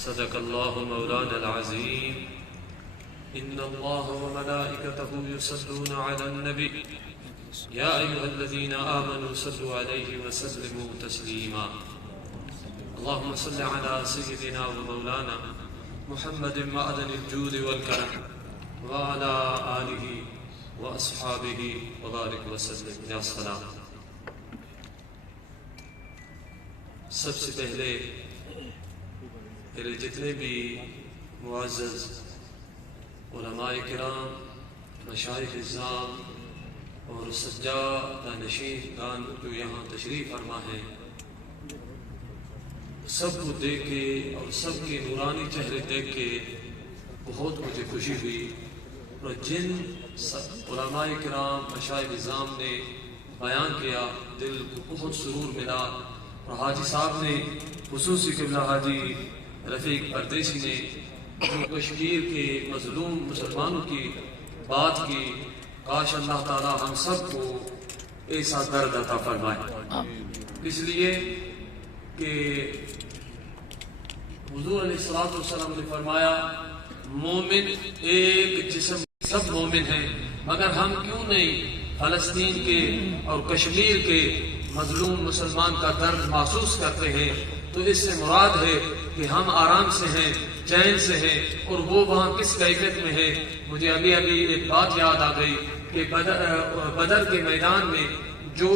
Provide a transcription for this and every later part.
صدق اللہ مولانا العظیم ان اللہ وملائکتہ یصلون علی النبی یا ایھا الذین آمنوا صلوا علیہ وسلموا تسلیما اللہم صل علی سیدنا ومولانا محمد معدن الجود والکرم وعلی آلہ واصحابہ وبارک وسلم یا سلام۔ سب سے پہلے میرے جتنے بھی معزز علماء کرام، مشائخ اعظام اور سجادہ نشینان جو یہاں تشریف فرما ہیں، سب کو دیکھ کے اور سب کے نورانی چہرے دیکھ کے بہت مجھے خوشی ہوئی، اور جن علماء کرام مشائخ اعظام نے بیان کیا دل کو بہت سرور ملا، اور حاجی صاحب نے خصوصی قبلہ حاجی رفیق پردیسی نے جو کشمیر کے مظلوم مسلمانوں کی بات کی، کاش اللہ تعالی ہم سب کو ایسا درد عطا فرمائے، اس لیے کہ حضور علیہ الصلوۃ والسلام نے فرمایا مومن ایک جسم، سب مومن ہیں، مگر ہم کیوں نہیں فلسطین کے اور کشمیر کے مظلوم مسلمان کا درد محسوس کرتے ہیں؟ تو اس سے مراد ہے کہ ہم آرام سے ہیں، چین سے ہیں، اور وہ وہاں کس کیفیت میں ہے۔ مجھے ابھی ایک بات یاد آ گئی کہ بدر کے میدان میں جو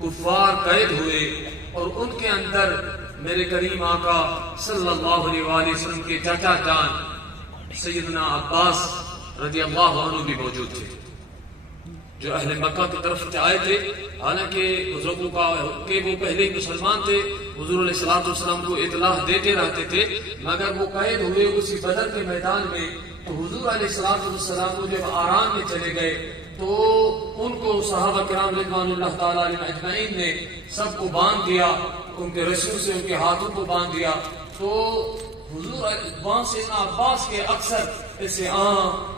کفار قید ہوئے اور ان کے اندر میرے کریم آقا صلی اللہ علیہ وآلہ وسلم کے چچا جان سیدنا عباس رضی اللہ عنہ بھی موجود تھے، جو اہل مکہ کی طرف سے آئے تھے، حالانکہ بزرگوں کا کہ وہ پہلے ہی مسلمان تھے، حضور علیہ الصلوۃ والسلام کو اطلاع دیتے رہتے تھے، مگر وہ قید ہوئے اسی بدر کے میدان میں۔ تو حضور علیہ الصلوۃ والسلام کو جب آرام میں چلے گئے تو ان کو صحابہ کرام رضوان اللہ تعالیٰ علیہم اجمعین نے سب کو باندھ دیا، ان کے رسیوں سے ان کے ہاتھوں کو باندھ دیا۔ تو حضور وہاں سے عباس کے اکثر ایسے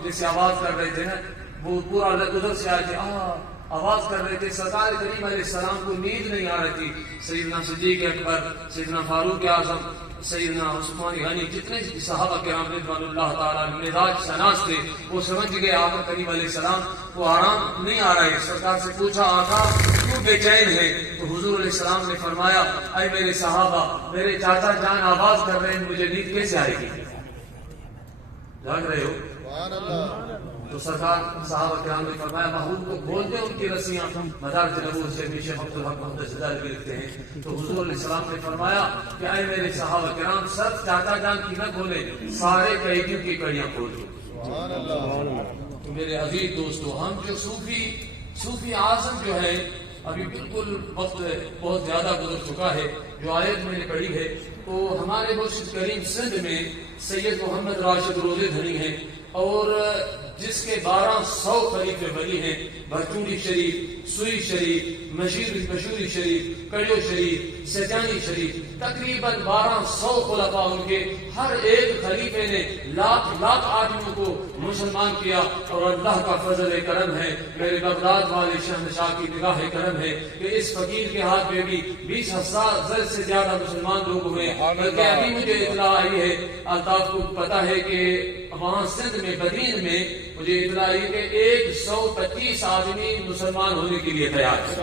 جیسے آواز کر رہے تھے نا، وہ پورا ادھر سے آئے تھے آواز کر رہے تھے، سرکار کریم علیہ السلام کو نیند نہیں آ رہی تھی۔ سیدنا صدیق اکبر، سیدنا فاروق اعظم، سیدنا عثمان غنی، جتنے صحابہ کرام رضوان اللہ تعالیٰ مزاج شناس تھے، وہ سمجھ گئے آقا کریم علیہ السلام کو آرام نہیں آ رہا ہے۔ سرکار سے پوچھا آقا کیوں بے چین ہے؟ تو حضور علیہ السلام نے فرمایا اے میرے صحابہ، میرے چاچا جان آواز کر رہے ہیں، مجھے نیند کیسے آئے گی؟ جاگ رہے ہو؟ تو سرکار صحابہ کرام نے فرمایا محبوب کو کھول دیں ان کی رسیاں۔ مدارج نبوت سے بھی شیخ عبدالحق محمد شجاعی لکھتے ہیں، تو حضور علیہ السلام نے فرمایا کہ اے میرے صحابہ کرام، صرف چاچا جان کی نہ کھولے، سارے قیدیوں کی کڑیاں کھول دو۔ تو میرے عزیز دوستو، ہم جو صوفی اعظم جو ہے، ابھی بالکل وقت بہت زیادہ گزر چکا ہے، جو آیت میں نے پڑھی ہے، تو ہمارے مرشد کریم سندھ میں سید محمد راشد روزے دھنی ہیں، اور جس کے 1200 خلیفے ولی ہیں، بھرچوڑی شریف، سوئی شریف، مشوری شریف، کڑیو شریف، سجانی شریف، تقریباً 1200 خلفاء ان کے، ہر ایک خلیفے نے لاکھ آدمیوں کو مسلمان کیا، اور اللہ کا فضل کرم ہے، میرے بغداد والے شہنشاہ کی نگاہ کرم ہے کہ اس فقیر کے ہاتھ میں بھی 20,000 سے زیادہ مسلمان لوگ ہوئے۔ بلکہ ابھی مجھے اطلاع آئی ہے، الطاف کو پتا ہے کہ وہاں سندھ میں بدین میں مجھے اطلاع آئی کہ 125 آدمی مسلمان ہونے کے لیے تیار ہے۔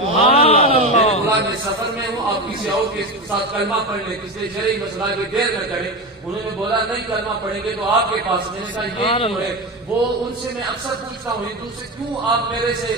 میں سفر میں ہوں، آپ کسی اور کے ساتھ کلمہ پڑھ لیں، کسی شرعی مسئلہ کی دیر نہ کریں۔ انہوں نے بولا نہیں کلمہ پڑھیں گے تو آپ کے پاس، میں نے کہا یہ کیوں ہے؟ وہ ان سے میں اکثر پوچھتا ہوں ہندو سے، کیوں آپ میرے سے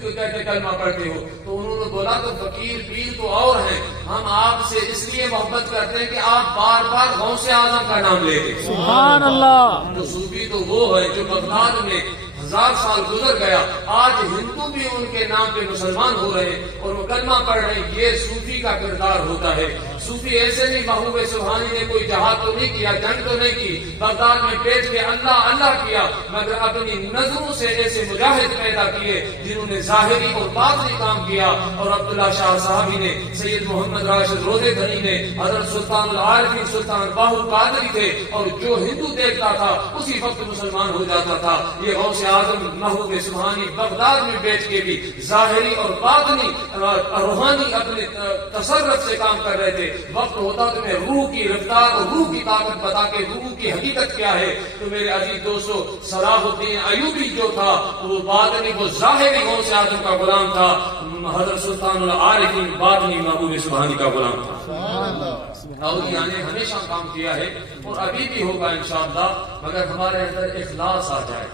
کیوں کہتے کلمہ پڑھتے ہو؟ تو انہوں نے بولا تو فقیر پیر تو اور ہیں، ہم آپ سے اس لیے محبت کرتے ہیں کہ آپ بار بار غوث اعظم کا نام لے رہے۔ سبحان اللہ۔ تو صوفی تو وہ ہے جو بغداد میں 1000 سال گزر گیا، آج ہندو بھی ان کے نام پہ مسلمان ہو رہے ہیں اور وہ کلمہ پڑھ رہے ہیں۔ یہ صوفی کا کردار ہوتا ہے۔ صوفی ایسے نہیں، محبوب سبحانی نے کوئی جہاد تو نہیں کیا، جنگ تو نہیں کی، بغداد میں بیٹھ کے اللہ اللہ کیا، مگر اپنی نظروں سے ایسے مجاہد پیدا کیے جنہوں نے ظاہری اور باطنی کام کیا۔ اور عبداللہ شاہ صاحبی نے، سید محمد راشد روزے دھنی نے، حضرت سلطان العارفین سلطان باہو قادری تھے، اور جو ہندو دیکھتا تھا اسی وقت مسلمان ہو جاتا تھا۔ یہ غوث اعظم محبوب سبحانی بغداد میں بیٹھ کے بھی ظاہری اور باطنی روحانی اپنے تصرف سے کام کر رہے تھے۔ وقت ہوتا تو میں روح کی رفتار اور روح کی طاقت بتا کے روح کی حقیقت کیا ہے تو میرے عزیز دوستو صلاح الدین ایوبی جو تھا وہ باطنی وہ ظاہری غوث اعظم کا غلام تھا، حضرت سلطان العارفین باطنی محبوب سبحانی کا غلام تھا۔ اولیاء نے ہمیشہ کام کیا ہے اور ابھی بھی ہوگا انشاءاللہ، مگر ہمارے اندر اخلاص آ جائے۔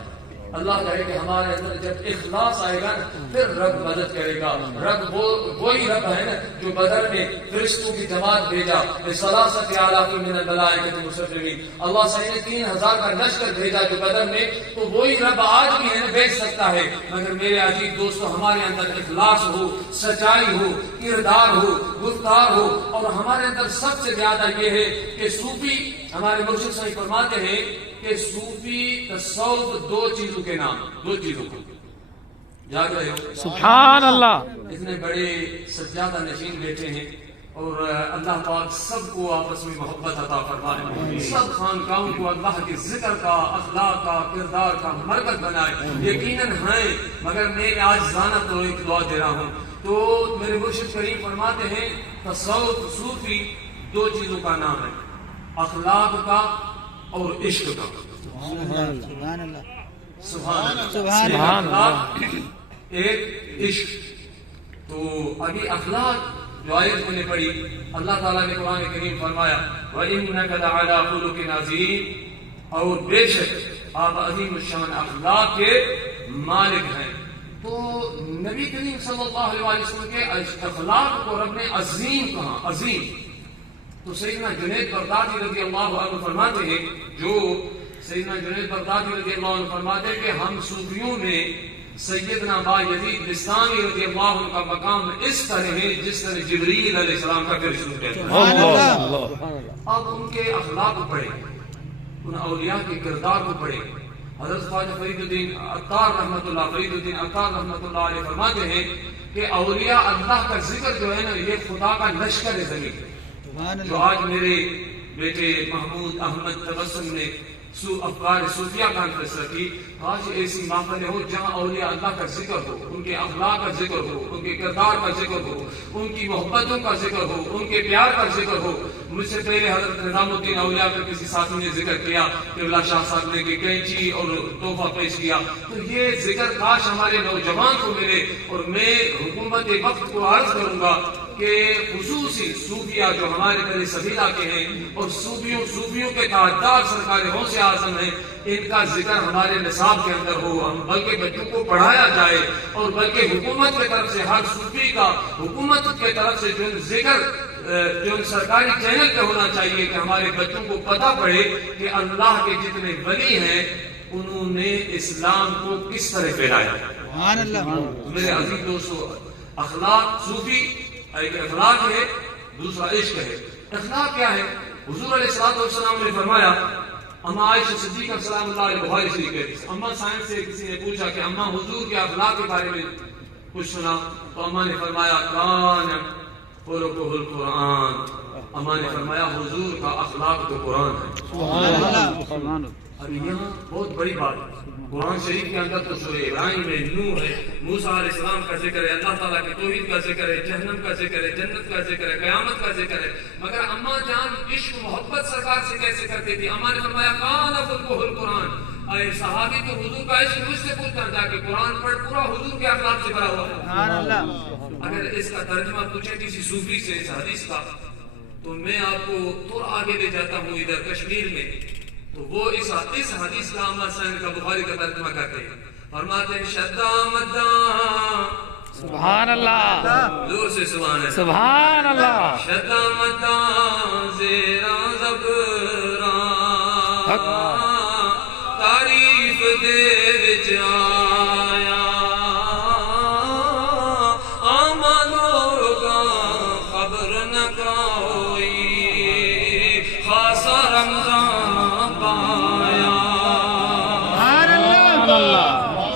اللہ کرے کہ ہمارے اندر جب اخلاص آئے گا نا پھر رب مدد کرے گا۔ رب وہی رب ہے نا جو بدر میں فرشتوں کی جماعت بھیجا، بثلاثۃ آلاف من الملائکۃ مسومین، اللہ صحیح نے 3000 کا لشکر بھیجا جو بدر میں، تو وہی رب آج بھی ہے نا بھیج سکتا ہے۔ مگر میرے عزیز دوستو ہمارے اندر اخلاص ہو، سچائی ہو، کردار ہو، گفتار ہو، اور ہمارے اندر سب سے زیادہ یہ ہے کہ صوفی ہمارے مرشد صحیح فرماتے ہیں کہ صوفی تصوف دو چیزوں کے نام، دو چیزوں کو جاگ رہے ہو سبحان اللہ، اتنے بڑے سجادہ نشین بیٹھے ہیں اور اللہ پاک سب کو آپس میں محبت عطا فرمائے، سب خانقاہوں کو اللہ کے ذکر کا، اخلاق کا، کردار کا مرکز بنائے۔ یقیناً ہیں، مگر میں آج ذانت تو ایک دعا دے رہا ہوں تو میرے مرشد کریم فرماتے ہیں تصوف صوفی دو چیزوں کا نام ہے، اخلاق کا اور عشق کا۔ سبحان اللہ، سبحان اللہ، سبحان اللہ، ایک عشق۔ تو ابھی اخلاق جو آیت میں نے پڑھی، اللہ تعالیٰ نے قرآن کریم فرمایا وَإِنَّكَ لَعَلَىٰ خُلُقٍ عَظِيمٍ، اور بے شک آپ عظیم الشان اخلاق کے مالک ہیں۔ تو نبی کریم صلی اللہ علیہ وسلم کے اخلاق کو رب نے عظیم کہا، عظیم۔ تو سیدنا جنید بغدادی رضی اللہ عنہ فرماتے ہیں، جو سیدنا جنید بغدادی رضی اللہ عنہ فرماتے ہیں کہ ہم صوفیوں میں سیدنا با یزید بستانی رضی اللہ عنہ کا مقام اس طرح ہے جس طرح جبریل علیہ السلام کا پھر شروع کہتا ہے۔ اب ان کے اخلاق کو پڑھیں، ان اولیاء کے کردار کو پڑھیں۔ حضرت خواجہ فرید الدین عطار رحمۃ اللہ، فرید الدین عطار رحمۃ اللہ علیہ فرماتے ہیں کہ اولیاء اللہ کا ذکر جو ہے نا یہ خدا کا لشکر ہے زمین۔ جو آج میرے بیٹے محمود احمد تبسم نے افکار صوفیہ کانفرنس رکھی، آج ایسی محفلیں ہو جہاں اولیاء اللہ کا ذکر ہو، ان کے اخلاق کا ذکر ہو، ان کے کردار کا ذکر ہو، ان کی محبتوں کا ذکر ہو، ان کے پیار کا ذکر ہو۔ مجھ سے پہلے حضرت نظام الدین اولیاء کا کسی ساتھی نے ذکر کیا کہ اللہ شاہ صاحب نے کینچی اور تحفہ پیش کیا، تو یہ ذکر کاش ہمارے نوجوان کو ملے۔ اور میں حکومت وقت کو عرض کروں گا کہ خصوصی صوفیہ جو ہمارے بڑے سبیلا کے ہیں اور صوفیوں کے تاجدار سرکار غوث اعظم ہیں، ان کا ذکر ہمارے نصاب کے اندر ہو، ہم بلکہ بچوں کو پڑھایا جائے، اور بلکہ حکومت کی طرف سے ہر صوفی کا حکومت کی طرف سے جو ذکر جو سرکاری چینل پہ ہونا چاہیے کہ ہمارے بچوں کو پتہ پڑے کہ اللہ کے جتنے ولی ہیں انہوں نے اسلام کو کس طرح پھیلایا۔ سبحان اللہ۔ میرے عزیز دوستو اخلاق صوفی ایک اخلاق ہے، دوسرا عشق ہے۔ اخلاق کیا ہے؟ حضور علیہ السلام نے فرمایا، اما عائشہ صدیقہ سلام اللہ علیہ بخاری شریف کے اما سائنس سے کسی نے پوچھا کہ اما حضور کے اخلاق کے بارے میں کچھ سنا، تو اما نے فرمایا کان خلقہ القرآن، اما نے فرمایا حضور کا اخلاق تو قرآن ہے۔ سبحان اللہ۔ اب یہاں بہت بڑی بات ہے، قرآن شریف کے اندر تو سورہ ابراہیم ہے، نوح ہے، موسیٰ علیہ السلام کا ذکر ہے، اللہ تعالیٰ کے توحید کا ذکر ہے، جہنم کا ذکر ہے، جنت کا ذکر ہے، قیامت کا ذکر ہے۔ مگر اما جان عشق محبت سرکار سے کیسے کرتی تھی؟ اما نے فرمایا کان خلقہ القرآن، اے صحابی تو حضور کا عشق مجھ سے پوچھنا جا کے قرآن پڑھ، پورا حضور کے اخلاق سے بھرا ہوا ہے۔ سبحان اللہ۔ اگر اس کا ترجمہ پوچھے کسی صوفی سے اس حدیث کا، تو میں آپ کو تھوڑا آگے لے جاتا ہوں ادھر کشمیر میں، تو وہ اس حدیث کا اما سین کا بخاری کا ترجمہ کرتے ہیں، فرماتے ہیں شدہ مدہ، سبحان اللہ، زور سے سبحان اللہ، سبحان اللہ، شدہ مدہ زیرا زبران تعریف دے وچ آیا آما لوگا خبر نہ کوئی خاصا رمضان پایا۔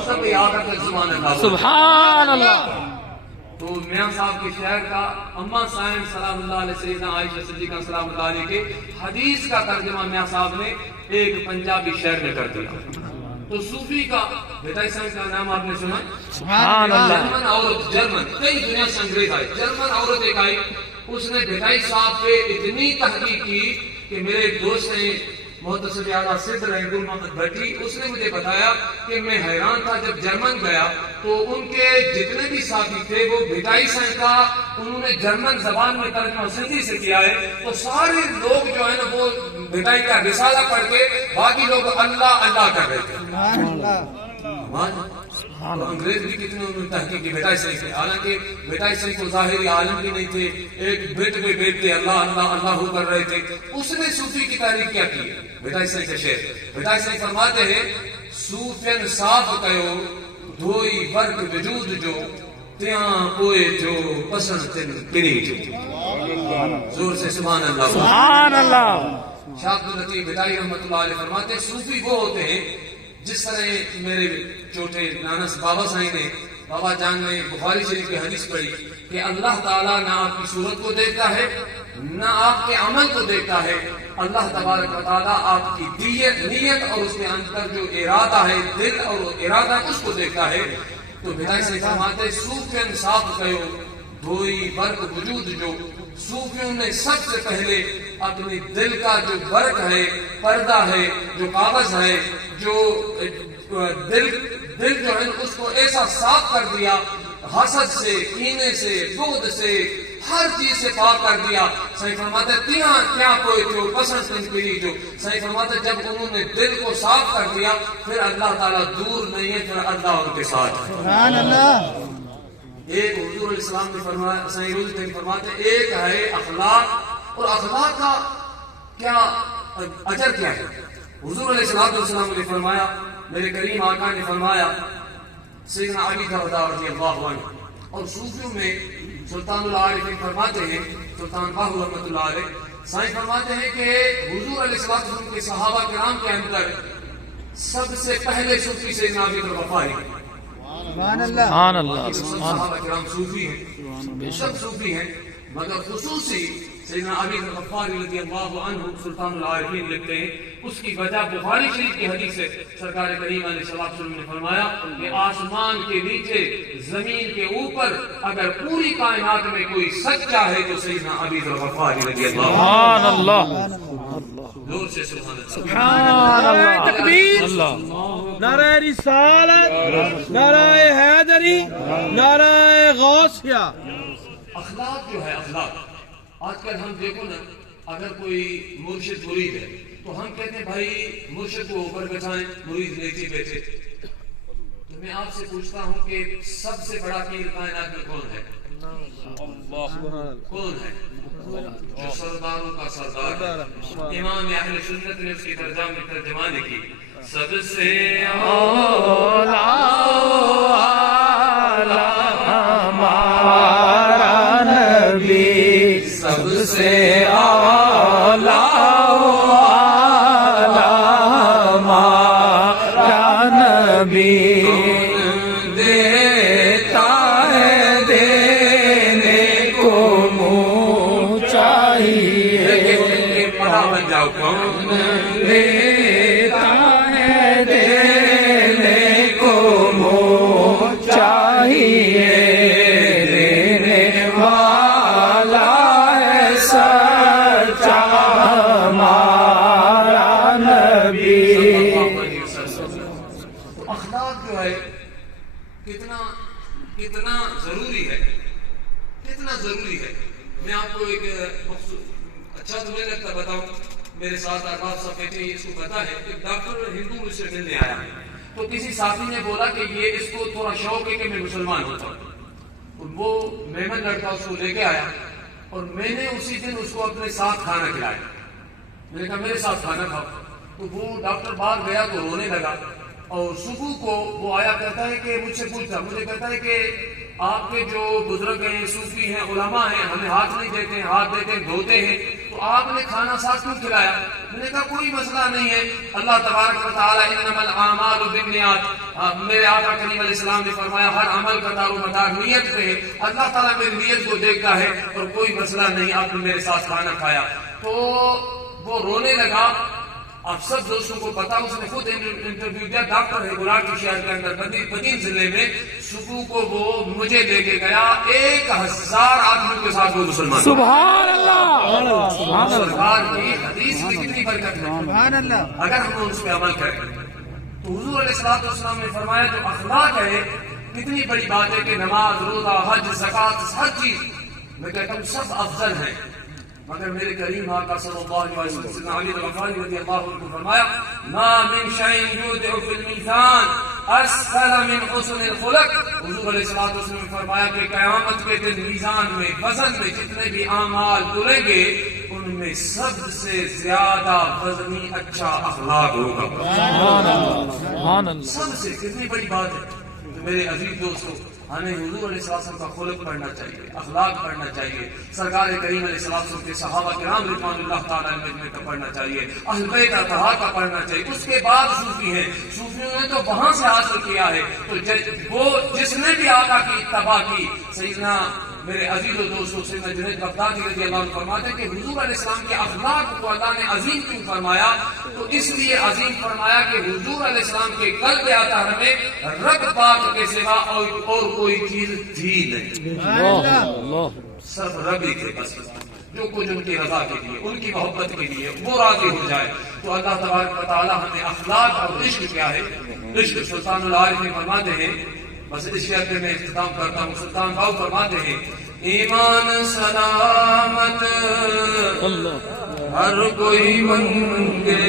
سب یاد رکھیں سبحان اللہ، سبحان اللہ۔ تو میاں صاحب کے شعر کا اما سائن سلام اللہ علیہ سیدنا عائشہ صدیقہ سلام اللہ علیہ کے حدیث کا ترجمہ میاں صاحب نے ایک پنجابی شعر میں کر دیا۔ تو صوفی کا بیٹا سائنس کا نام آپ نے سنا؟ سبحان اللہ۔ جرمن عورت، جرمن کئی دنیا سے انگریز آئے، جرمن عورت ایک آئی، اس نے بھٹائی صاحب پہ اتنی تحقیق کی کہ میرے ایک دوست ہیں محتسب اعلیٰ صدر ہیں گل محمد بھٹی، اس نے مجھے بتایا کہ میں حیران تھا جب جرمن گیا تو ان کے جتنے بھی ساتھی تھے وہ بھٹائی صاحب کا انہوں نے جرمن زبان میں ترجمہ سندھی سے کیا ہے، تو سارے لوگ جو ہے نا وہ بھٹائی کا رسالہ پڑھ کے باقی لوگ اللہ اللہ کر رہے تھے۔ سبحان اللہ، تو انگریز بھی کتنے انہوں نے تحقیق کی بھٹائی صاحب کے، حالانکہ بھٹائی صاحب کو ظاہری عالم بھی نہیں تھے، ایک بیٹ پہ بیٹھتے اللہ اللہ اللہ کر رہے تھے۔ اس نے صوفی کی تعریف کیا کی ہے بھٹائی صاحب کے شعر؟ بھٹائی صاحب فرماتے ہیں صوفین صاف کہو دھوئی ورک وجود جو تیاں پوئے جو پسند تن کنی جو، زور سے سبحان اللہ۔ سبحان اللہ۔ شاہ عبداللطیف بھٹائی رحمۃ اللہ علیہ فرماتے ہیں صوفی وہ ہوتے ہیں جس طرح میرے چھوٹے نانا بابا صاحب نے بابا جان نے بخاری شریف کی حدیث پڑھی کہ اللہ تعالیٰ نہ آپ کی صورت کو دیکھتا ہے نہ آپ کے عمل کو دیکھتا ہے، اللہ تبارک و تعالیٰ آپ کی نیت اور اس کے اندر جو ارادہ ہے دل اور ارادہ اس کو دیکھتا ہے۔ تو بھٹائی سے فرماتے صوفیوں صاف کہو دھوئی برق وجود جو، صوفیوں نے سب سے پہلے اپنی دل کا جو برق ہے پردہ ہے جو کاغذ ہے جو دل جو ہے اس کو ایسا صاف کر دیا، حسد سے کینے سے بغض سے ہر چیز سے پاک کر دیا۔ صحیح فرماتے تیاں کیا کوئی جو پسند تن پری جو، صحیح فرماتے جب انہوں نے دل کو صاف کر دیا پھر اللہ تعالیٰ دور نہیں ہے، پھر اللہ ان کے ساتھ ہے۔ سبحان اللہ۔ ایک حضور علیہ السلام نے فرمایا، صحیح روز فرماتے ایک ہے اخلاق، اور اخلاق کا کیا اجر کیا ہے؟ حضور علیہ السلام نے فرمایا، میرے کریم آقا نے فرمایا، سیدنا علی رضی اللہ عنہ، اور صوفیوں میں سلطان العارفین فرماتے ہیں، سلطان باہو رحمۃ اللہ علیہ سائیں فرماتے ہیں کہ حضور علیہ السلام کے صحابہ کرام کے اندر سب سے پہلے صوفی سیدنا ابی الغفاری، سبحان اللہ، سبحان اللہ، صحابہ کرام صوفی ہیں، سب صوفی ہیں، مگر خصوصی سیدنا ابی الغفاری رضی اللہ عنہ سلطان العارفین لکھتے ہیں، اس کی وجہ بخاری شریف کی حدیث ہے، سرکار کریم علیہ السلام نے فرمایا کہ آسمان کے نیچے زمین کے اوپر اگر پوری کائنات میں کوئی سچا ہے تو سیدنا ابی الغفاری رضی اللہ عنہ۔ سبحان اللہ، زور سے سبحان اللہ۔ سبحان اللہ، تکبیر، اللہ، نعرہ رسالت، نعرہ حیدری، نعرہ غوثیہ۔ اخلاق جو ہے اخلاق، آج کل ہم دیکھو نا اگر کوئی مرشد مرید ہے تو ہم کہتے ہیں بھائی مرشد کو اوپر بچائیں مرید نیچے بیٹھے۔ تو میں آپ سے پوچھتا ہوں کہ سب سے بڑا پیر کائنات میں کون ہے؟ کون ہے؟ جو سرداروں کا سردار ہے۔ امام اہل سنت نے اس کی ترجمانی کی، سب سے اولا ہمارا نبی، سب سے اولا ہمارا نبی، دیتا ہے دینے کو منہ چاہیے، پڑا بن جاؤ کون دیتا ہے دینے کو منہ چاہیے، دینے والا ہے سچا ہمارا نبی۔ اخلاق جو ہے کتنا ضروری ہے، کتنا ضروری ہے۔ میں آپ کو ایک اچھا تو نہیں لگتا بتاؤں، میرے ساتھ ارباب صاحب کہتے ہیں اس کو پتا ہے، ایک ڈاکٹر ہندو مجھ سے ملنے آیا تو کسی ساتھی نے بولا کہ یہ اس کو تھوڑا شوق ہے کہ میں مسلمان ہوتا ہوں، وہ میمن لڑکا اس کو لے کے آیا اور میں نے اسی دن اس کو اپنے ساتھ کھانا کھلایا۔ میں نے کہا میرے ساتھ کھانا کھاؤ، تو وہ ڈاکٹر باہر گیا تو رونے لگا، اور صبح کو وہ آیا کہتا ہے کہ مجھ سے پوچھتا، مجھے کہتا ہے کہ آپ کے جو بزرگ ہیں صوفی ہیں علماء ہیں ہمیں ہاتھ نہیں دیتے ہیں، ہاتھ دیتے ہیں دھوتے ہیں، تو آپ نے کھانا ساتھ کیوں کھلایا؟ میں نے کہا کوئی مسئلہ نہیں ہے، اللہ تبارک و تعالی انما الاعمال بالنیات، میرے آقا کریم علیہ السلام نے فرمایا ہر عمل کا دار و مدار نیت پہ ہے، اللہ تعالیٰ میری نیت کو دیکھتا ہے، اور کوئی مسئلہ نہیں، آپ نے میرے ساتھ کھانا کھایا۔ تو وہ رونے لگا، آپ سب دوستوں کو پتا، اس نے خود انٹرویو دیا، ڈاکٹر ہے گولاٹ کی شہر کے اندر بدین ضلع میں، صبح کو وہ مجھے لے کے گیا 1000 آدمیوں کے ساتھ وہ مسلمان. سبحان اللہ. سرکار کی حدیث میں کتنی برکت ہے سبحان اللہ. اگر ہم اس پہ عمل کریں تو حضور علیہ السلام نے فرمایا جو اخلاق ہے کتنی بڑی بات ہے کہ نماز، روزہ، حج، زکوٰۃ، ہر چیز میں کہتا ہوں سب افضل ہیں، مگر میرے کریم آقا صلی اللہ علیہ وسلم سیدنا علی غفاری رضی اللہ عنہ کو فرمایا ما من شيء يودع في الميزان اسفل من حسن الخلق. حضور علیہ السلام نے فرمایا کہ قیامت کے دن میزان میں، وزن میں جتنے بھی اعمال تلیں گے ان میں سب سے زیادہ وزنی اچھا اخلاق ہوگا. سبحان اللہ. سب سے کتنی بڑی بات ہے. تو میرے عزیز دوستو، ہمیں حضور علیہ السلام کا خلق پڑھنا چاہیے، اخلاق پڑھنا چاہیے، سرکار کریم علیہ السلام کے صحابہ کرام رضوان اللہ تعالیٰ عنہ کا پڑھنا چاہیے، اہل بیت اطہار کا پڑھنا چاہیے. اس کے بعد صوفی ہیں، صوفیوں نے تو وہاں سے حاصل کیا ہے. تو وہ جس نے بھی آقا کی اتباع کی، سیدنا میرے عزیز و دوستوں سے میں جنید بغدادی رضی اللہ عنہ فرماتے ہیں کہ حضور علیہ السلام کے اخلاق کو اللہ نے عظیم کیوں فرمایا؟ تو اس لیے عظیم فرمایا کہ حضور علیہ السلام کے قلب اطہر میں رب پاک کے سوا اور کوئی چیز تھی نہیں. سب رب ہی تھے بس، جو کچھ ان کی رضا کے لیے، ان کی محبت کے لیے وہ راضی ہو جائے. تو اللہ تبارک و تعالیٰ ہمیں اخلاق اور عشق کیا ہے، عشق سلطان العارفین فرماتے ہیں، بس اس شعر پہ میں اختتام کرتا ہوں. سلطان باؤ فرماتے ہیں ایمان سلامت ہر کوئی منگے،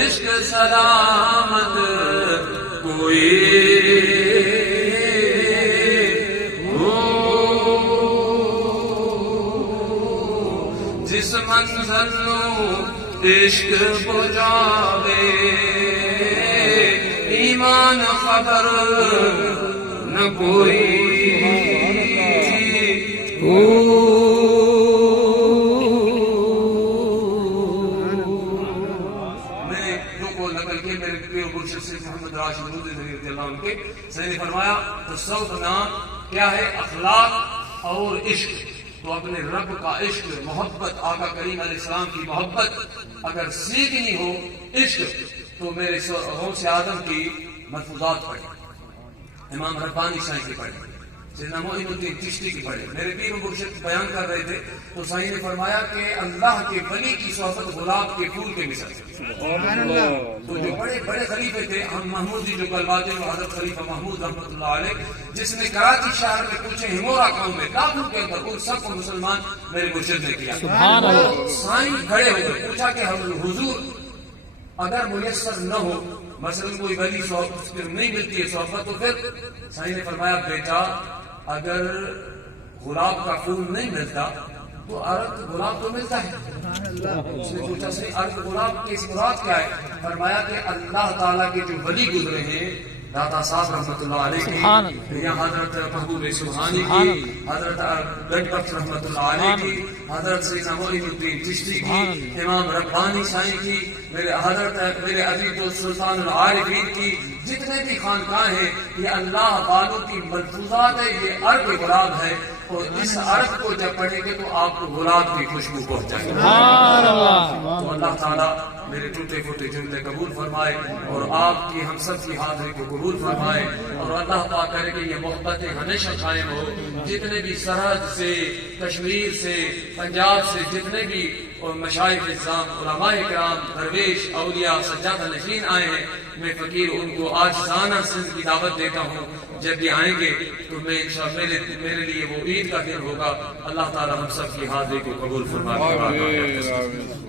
عشق سلامت کوئی جس منزل نو عشق پہنچاوے، ایمان خبر نہ کوئی. میں دو کو نقل کے میرے پیر مرشد سے محمد راشد رضی اللہ عنہ کے سے نے فرمایا تصوف نام کیا ہے؟ اخلاق اور عشق. تو اپنے رب کا عشق، محبت، آقا کریم علیہ السلام کی محبت اگر سیکھنی ہو، عشق، تو میرے غوث اعظم کی ملفوظات پڑھیں، امام ربانی سائیں کی پڑھیں، سیدنا معین الدین چشتی کی پڑھیں. میرے پیر مرشد بیان کر رہے تھے تو سائیں نے فرمایا کہ اللہ کے ولی کی صحبت گلاب کے پھول کے مثال. تو جو بڑے بڑے خلیفے تھے، ہم محمود جی جو کلواتے ہیں، حضرت خلیفہ محمود رحمۃ اللہ علیہ، جس نے کراچی شہر میں پوچھے ہمورا قوم میں لاکھوں کے اندر، ان سب کو مسلمان میرے مرشد نے کیا. سائیں کھڑے ہو گئے، پوچھا کہ حضور اگر میسر نہ ہو، مثلا کوئی ولی صحبت نہیں ملتی ہے صحبت، تو پھر سائیں نے فرمایا بیٹا اگر گلاب کا پھول نہیں ملتا تو عرق گلاب تو ملتا ہے. اس نے پوچھا صحیح عرق گلاب کی مراد کیا ہے؟ فرمایا کہ اللہ تعالیٰ کے جو ولی گزرے ہیں، دادا صاحب رحمۃ اللہ علیہ کی، یا حضرت محبوب سبحانی کی، حضرت گنج بخش رحمۃ اللہ علیہ کی، حضرت سیدنا معین الدین چشتی کی، امام ربانی سائیں کی، میرے عزیز دوست سلطان العارفین کی، جتنے بھی خانقاہ ہیں، یہ اللہ والوں کی ملفوظات ہے، یہ عرق گلاب ہے. اور اس عرق کو جب پڑھیں گے تو آپ کو گلاب کی خوشبو پہنچائے گی. تو اللہ تعالیٰ میرے ٹوٹے پھوٹے جملے قبول فرمائے اور آپ کی ہم سب کی حاضری کو قبول فرمائے، اور اللہ پاک کرے کہ یہ محبتیں ہمیشہ قائم ہو. جتنے بھی سرحد سے، کشمیر سے، پنجاب سے جتنے بھی مشائخ اسلام، علماء کرام، درویش، اولیاء، سجادہ نشین آئے ہیں، میں فقیر ان کو آج عاجزانہ سند کی دعوت دیتا ہوں. جب بھی آئیں گے تو میں انشاءاللہ میرے لیے وہ عید کا دن ہوگا. اللہ تعالی ہم سب کی حاضری کو قبول فرمائے.